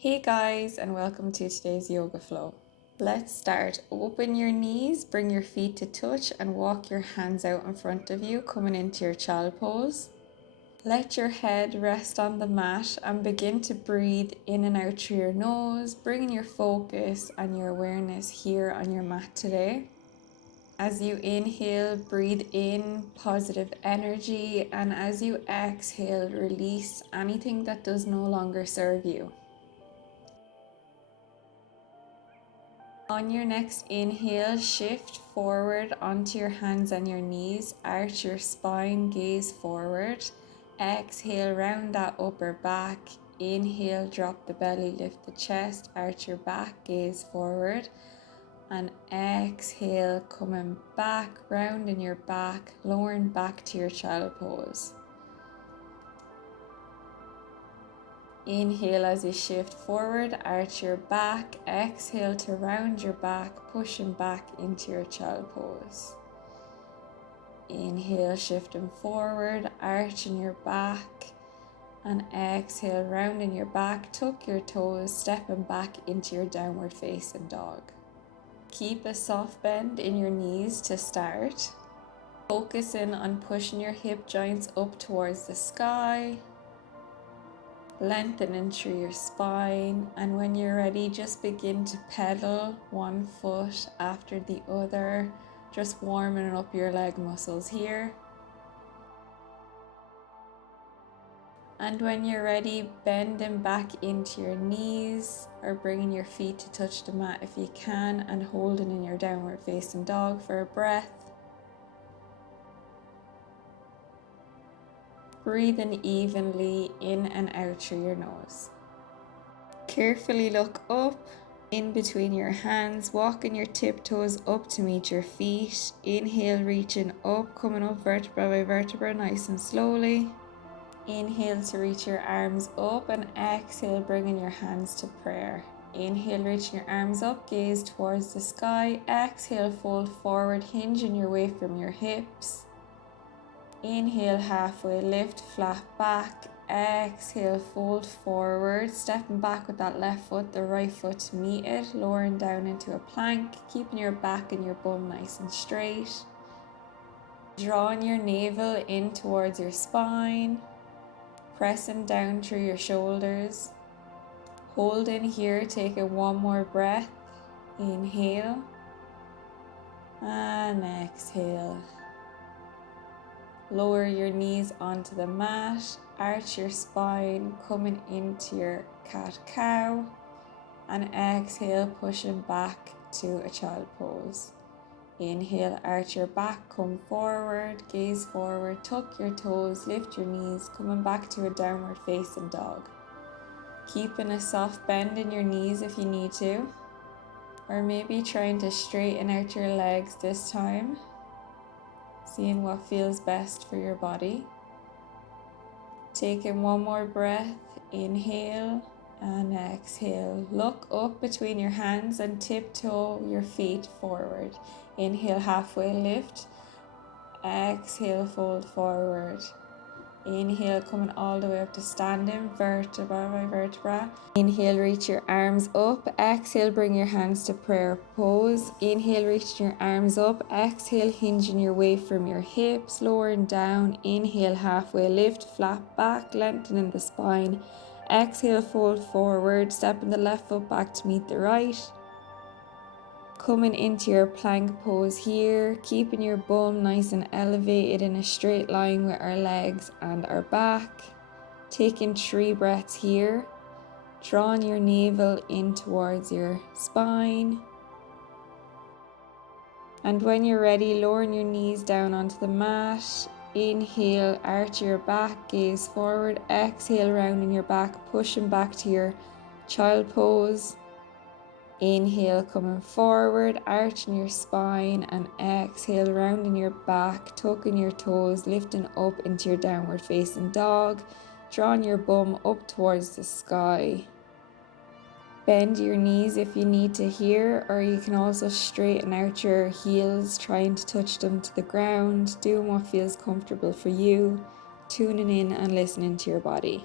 Hey guys, and welcome to today's yoga flow. Let's start. Open your knees, bring your feet to touch, and walk your hands out in front of you, coming into your child pose. Let your head rest on the mat and begin to breathe in and out through your nose, bringing your focus and your awareness here on your mat today. As you inhale, breathe in positive energy, and as you exhale, release anything that does no longer serve you. On your next inhale, shift forward onto your hands and your knees, arch your spine, gaze forward. Exhale, round that upper back. Inhale, drop the belly, lift the chest, arch your back, gaze forward. And exhale, coming back, round in your back, lowering back to your child pose. Inhale as you shift forward, arch your back. Exhale to round your back, pushing back into your child pose. Inhale, shifting forward, arching your back. And exhale, rounding your back, tuck your toes, stepping back into your downward facing dog. Keep a soft bend in your knees to start. Focusing on pushing your hip joints up towards the sky. Lengthening through your spine, and when you're ready, just begin to pedal one foot after the other, just warming up your leg muscles here. And when you're ready, bending back into your knees or bringing your feet to touch the mat if you can, and holding in your downward facing dog for a breath. Breathing evenly in and out through your nose. Carefully look up, in between your hands, walking your tiptoes up to meet your feet. Inhale, reaching up, coming up vertebra by vertebra, nice and slowly. Inhale to reach your arms up, and exhale, bringing your hands to prayer. Inhale, reaching your arms up, gaze towards the sky. Exhale, fold forward, hinging your way from your hips. Inhale, halfway lift, flat back. Exhale, fold forward, stepping back with that left foot, the right foot to meet it, lowering down into a plank, keeping your back and your bum nice and straight. Drawing your navel in towards your spine, pressing down through your shoulders. Hold in here, taking one more breath. Inhale and exhale. Lower your knees onto the mat, arch your spine, coming into your cat-cow, and exhale, pushing back to a child pose. Inhale, arch your back, come forward, gaze forward, tuck your toes, lift your knees, coming back to a downward facing dog. Keeping a soft bend in your knees if you need to, or maybe trying to straighten out your legs this time. Seeing what feels best for your body. Taking one more breath, inhale and exhale. Look up between your hands and tiptoe your feet forward. Inhale, halfway lift. Exhale, fold forward. Inhale, coming all the way up to standing, vertebra by vertebra. Inhale, reach your arms up. Exhale, bring your hands to prayer pose. Inhale, reaching your arms up. Exhale, hinging your way from your hips, lowering down. Inhale, halfway lift, flat back, lengthening the spine. Exhale, fold forward, stepping the left foot back to meet the right. Coming into your plank pose here, keeping your bum nice and elevated in a straight line with our legs and our back. Taking 3 breaths here, drawing your navel in towards your spine. And when you're ready, lowering your knees down onto the mat. Inhale, arch your back, gaze forward. Exhale, rounding your back, pushing back to your child pose. Inhale, coming forward, arching your spine, and exhale, rounding your back, tucking your toes, lifting up into your downward facing dog, drawing your bum up towards the sky. Bend your knees if you need to here, or you can also straighten out your heels, trying to touch them to the ground, doing what feels comfortable for you, tuning in and listening to your body.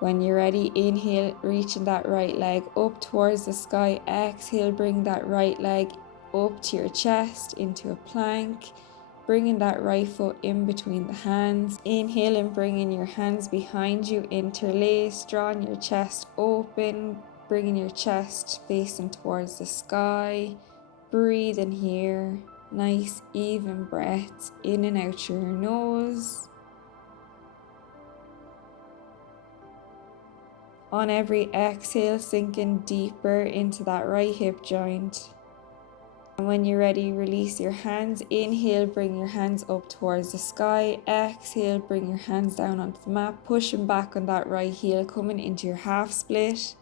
When you're ready, inhale, reaching that right leg up towards the sky. Exhale, bring that right leg up to your chest into a plank. Bringing that right foot in between the hands. Inhale and bringing your hands behind you, interlace, drawing your chest open, bringing your chest facing towards the sky. Breathe in here. Nice even breaths in and out through your nose. On every exhale, sinking deeper into that right hip joint. And when you're ready, release your hands. Inhale, bring your hands up towards the sky. Exhale, bring your hands down onto the mat, pushing back on that right heel, coming into your half split.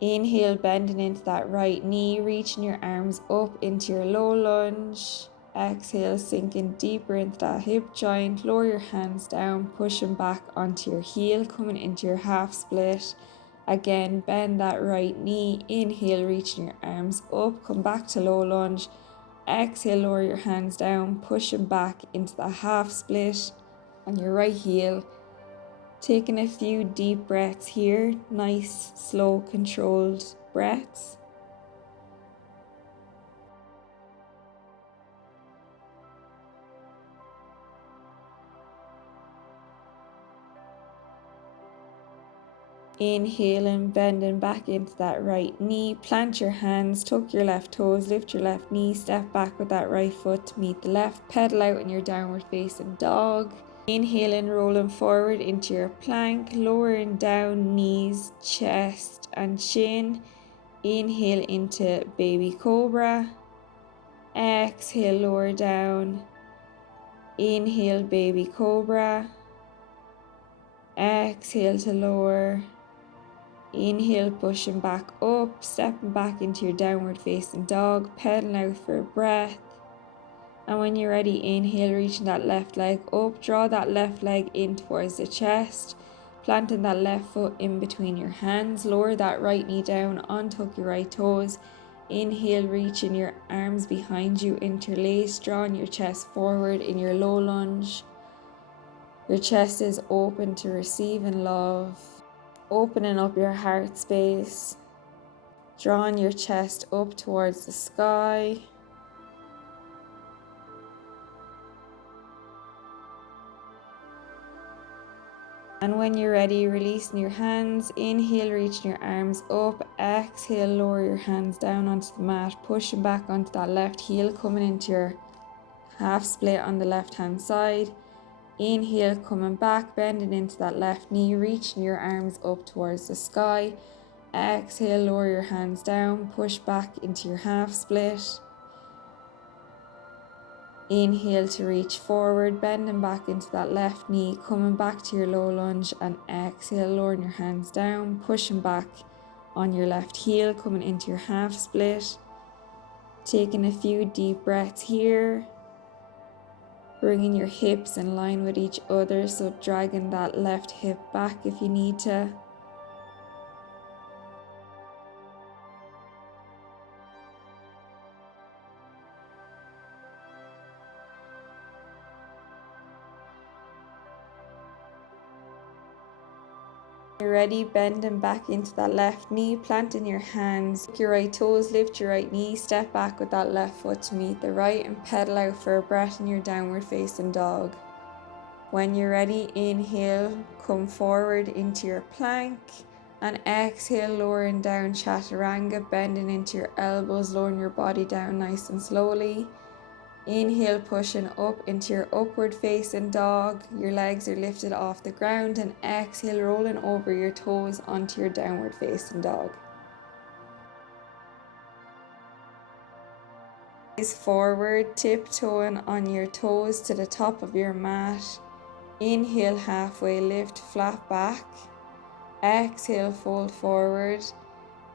Inhale, bending into that right knee, reaching your arms up into your low lunge. Exhale, sinking deeper into that hip joint. Lower your hands down, pushing back onto your heel, coming into your half split. Again, bend that right knee. Inhale, reaching your arms up, come back to low lunge. Exhale, lower your hands down, pushing back into the half split on your right heel. Taking a few deep breaths here, nice, slow, controlled breaths. Inhaling, bending back into that right knee. Plant your hands, tuck your left toes, lift your left knee, step back with that right foot to meet the left. Pedal out in your downward facing dog. Inhaling, rolling forward into your plank, lowering down knees, chest and chin. Inhale into baby cobra. Exhale, lower down. Inhale, baby cobra. Exhale to lower. Inhale, pushing back up, stepping back into your downward facing dog, pedaling out for a breath. And when you're ready, inhale, reaching that left leg up, draw that left leg in towards the chest, planting that left foot in between your hands, lower that right knee down, untuck your right toes. Inhale, reaching your arms behind you, interlace, drawing your chest forward in your low lunge. Your chest is open to receiving love. Opening up your heart space, drawing your chest up towards the sky. And when you're ready, releasing your hands. Inhale, reaching your arms up. Exhale, lower your hands down onto the mat, pushing back onto that left heel, coming into your half split on the left hand side. Inhale, coming back, bending into that left knee, reaching your arms up towards the sky. Exhale, lower your hands down, push back into your half split. Inhale to reach forward, bending back into that left knee, coming back to your low lunge, and exhale, lowering your hands down, pushing back on your left heel, coming into your half split. Taking a few deep breaths here, bringing your hips in line with each other, so dragging that left hip back if you need to. You're ready, bending back into that left knee, planting your hands, your right toes, lift your right knee, step back with that left foot to meet the right, and pedal out for a breath in your downward facing dog. When you're ready, inhale, come forward into your plank, and exhale, lowering down chaturanga, bending into your elbows, lowering your body down nice and slowly. Inhale, pushing up into your upward facing dog. Your legs are lifted off the ground, and exhale, rolling over your toes onto your downward facing dog. Gaze forward, tiptoeing on your toes to the top of your mat. Inhale, halfway lift, flat back. Exhale, fold forward.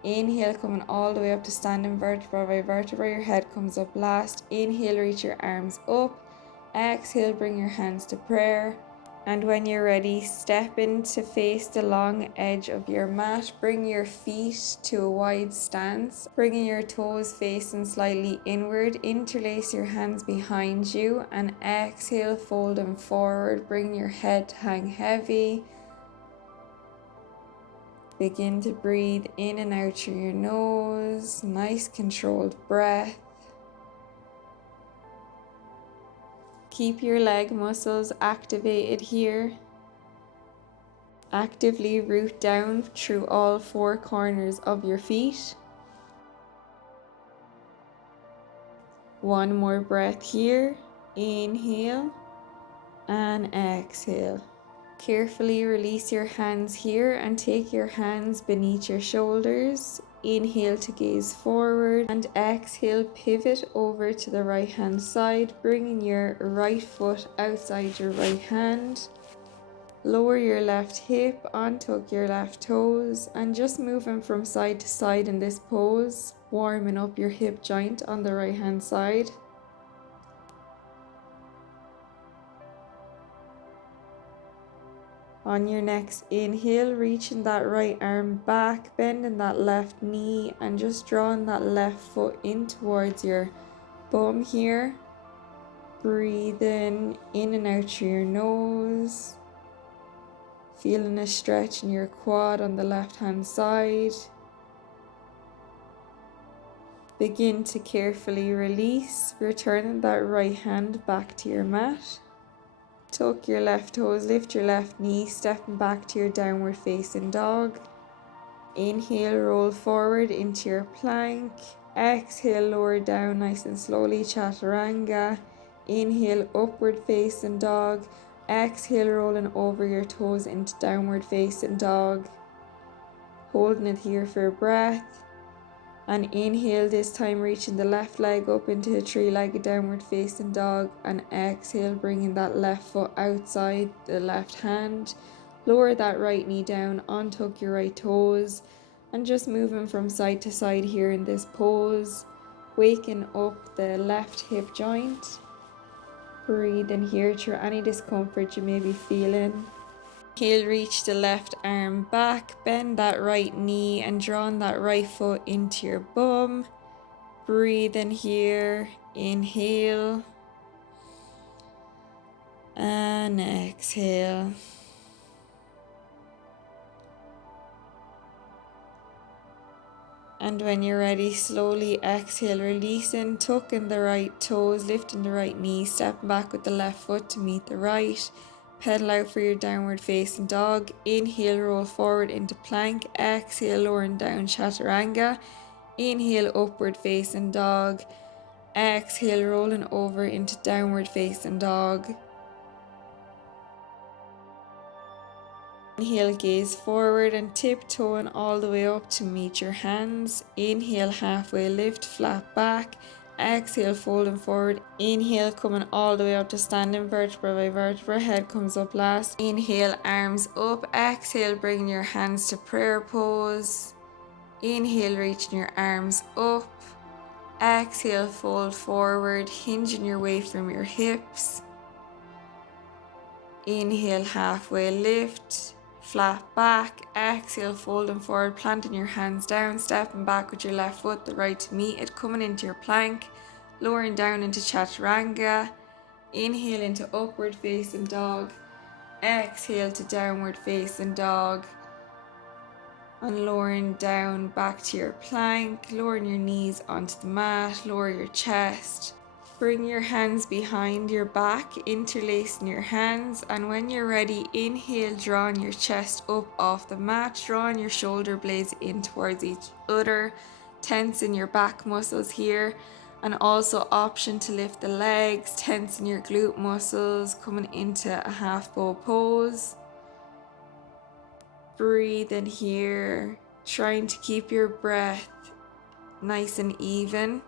Inhale, coming all the way up to standing vertebra by vertebra. Your head comes up last. Inhale, reach your arms up. Exhale, bring your hands to prayer. And when you're ready, step in to face the long edge of your mat. Bring your feet to a wide stance, bringing your toes facing slightly inward. Interlace your hands behind you, and exhale, fold them forward. Bring your head to hang heavy. Begin to breathe in and out through your nose. Nice controlled breath. Keep your leg muscles activated here. Actively root down through all four corners of your feet. One more breath here. Inhale and exhale. Carefully release your hands here and take your hands beneath your shoulders. Inhale to gaze forward and exhale, pivot over to the right hand side, bringing your right foot outside your right hand. Lower your left hip, untuck your left toes, and just moving from side to side in this pose, warming up your hip joint on the right hand side. On your next inhale, reaching that right arm back, bending that left knee, and just drawing that left foot in towards your bum here. Breathing in and out through your nose. Feeling a stretch in your quad on the left hand side. Begin to carefully release, returning that right hand back to your mat. Tuck your left toes, lift your left knee, stepping back to your downward facing dog. Inhale, roll forward into your plank. Exhale, lower down nice and slowly, chaturanga. Inhale, upward facing dog. Exhale, rolling over your toes into downward facing dog. Holding it here for a breath. And inhale, this time reaching the left leg up into a three-legged downward facing dog. And exhale, bringing that left foot outside the left hand. Lower that right knee down, untuck your right toes, and just moving from side to side here in this pose, waking up the left hip joint. Breathing here through any discomfort you may be feeling. Inhale, reach the left arm back, bend that right knee and drawing that right foot into your bum. Breathe in here, inhale and exhale. And when you're ready, slowly exhale, releasing, tucking the right toes, lifting the right knee, stepping back with the left foot to meet the right. Pedal out for your downward facing dog. Inhale, roll forward into plank. Exhale, lowering down, chaturanga. Inhale, upward facing dog. Exhale, rolling over into downward facing dog. Inhale, gaze forward and tiptoeing all the way up to meet your hands. Inhale, halfway lift, flat back. Exhale, folding forward. Inhale, coming all the way up to standing vertebra by vertebra. Head comes up last. Inhale, arms up. Exhale, bringing your hands to prayer pose. Inhale, reaching your arms up. Exhale, fold forward, hinging your weight from your hips. Inhale, halfway lift, flat back. Exhale, folding forward, planting your hands down, stepping back with your left foot, the right to meet it, coming into your plank, lowering down into chaturanga. Inhale into upward facing dog. Exhale to downward facing dog. And lowering down back to your plank, lowering your knees onto the mat, lower your chest. Bring your hands behind your back, interlacing your hands, and when you're ready, inhale, drawing your chest up off the mat, drawing your shoulder blades in towards each other, tensing your back muscles here, and also option to lift the legs, tensing your glute muscles, coming into a half bow pose. Breathe in here, trying to keep your breath nice and even,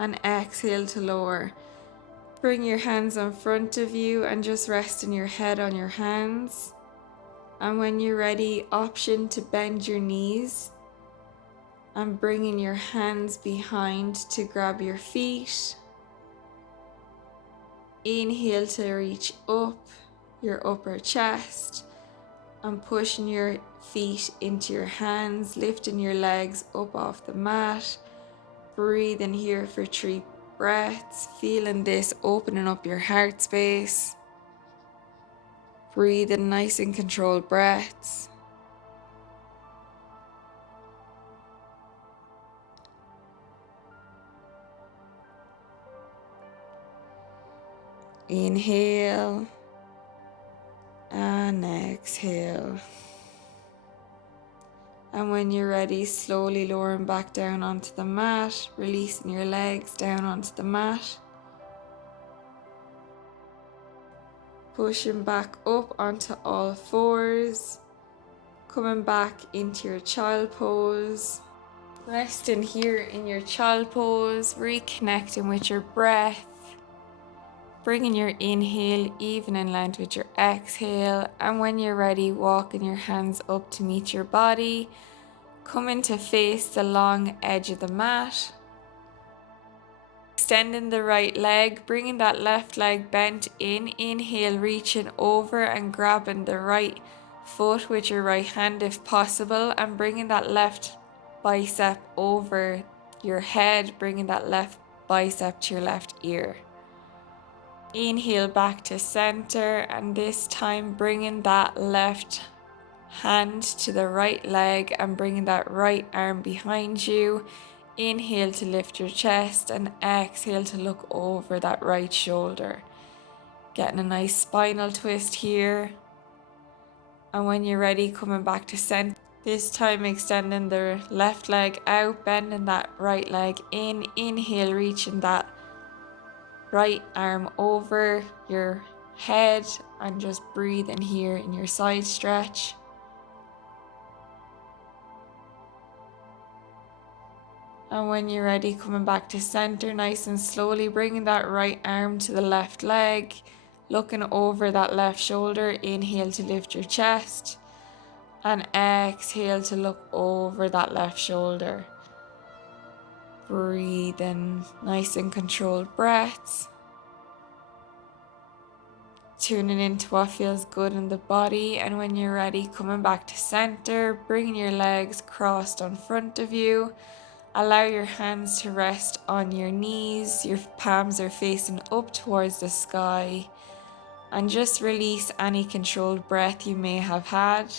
and exhale to lower. Bring your hands in front of you and just resting your head on your hands. And when you're ready, option to bend your knees and bringing your hands behind to grab your feet. Inhale to reach up your upper chest and pushing your feet into your hands, lifting your legs up off the mat. Breathe in here for 3 breaths, feeling this opening up your heart space. Breathe in nice and controlled breaths. Inhale and exhale. And when you're ready, slowly lowering back down onto the mat, releasing your legs down onto the mat. Pushing back up onto all fours. Coming back into your child pose. Resting here in your child pose, reconnecting with your breath. Bringing your inhale even in line with your exhale. And when you're ready, walking your hands up to meet your body. Coming to face the long edge of the mat. Extending the right leg, bringing that left leg bent in. Inhale, reaching over and grabbing the right foot with your right hand if possible, and bringing that left bicep over your head, bringing that left bicep to your left ear. Inhale back to center, and this time bringing that left hand to the right leg and bringing that right arm behind you. Inhale to lift your chest and exhale to look over that right shoulder. Getting a nice spinal twist here. And when you're ready, coming back to center. This time extending the left leg out, bending that right leg in. Inhale, reaching that right arm over your head and just breathing here in your side stretch. And when you're ready, coming back to center, nice and slowly, bringing that right arm to the left leg, looking over that left shoulder. Inhale to lift your chest and exhale to look over that left shoulder. Breathing nice and controlled breaths. Tuning into what feels good in the body. And when you're ready, coming back to center, bringing your legs crossed in front of you. Allow your hands to rest on your knees. Your palms are facing up towards the sky. And just release any controlled breath you may have had.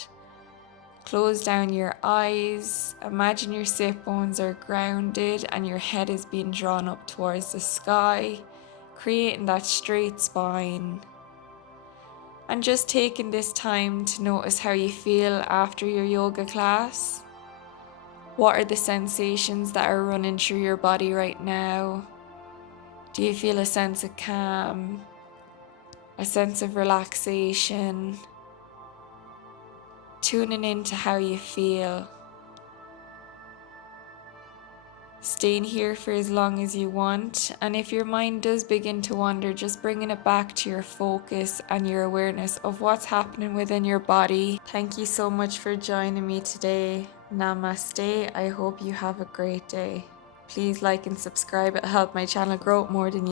Close down your eyes. Imagine your sit bones are grounded and your head is being drawn up towards the sky, creating that straight spine. And just taking this time to notice how you feel after your yoga class. What are the sensations that are running through your body right now? Do you feel a sense of calm? A sense of relaxation? Tuning into how you feel. Staying here for as long as you want, and if your mind does begin to wander, just bringing it back to your focus and your awareness of what's happening within your body. Thank you so much for joining me today. Namaste. I hope you have a great day. Please like and subscribe. It'll help my channel grow more than you.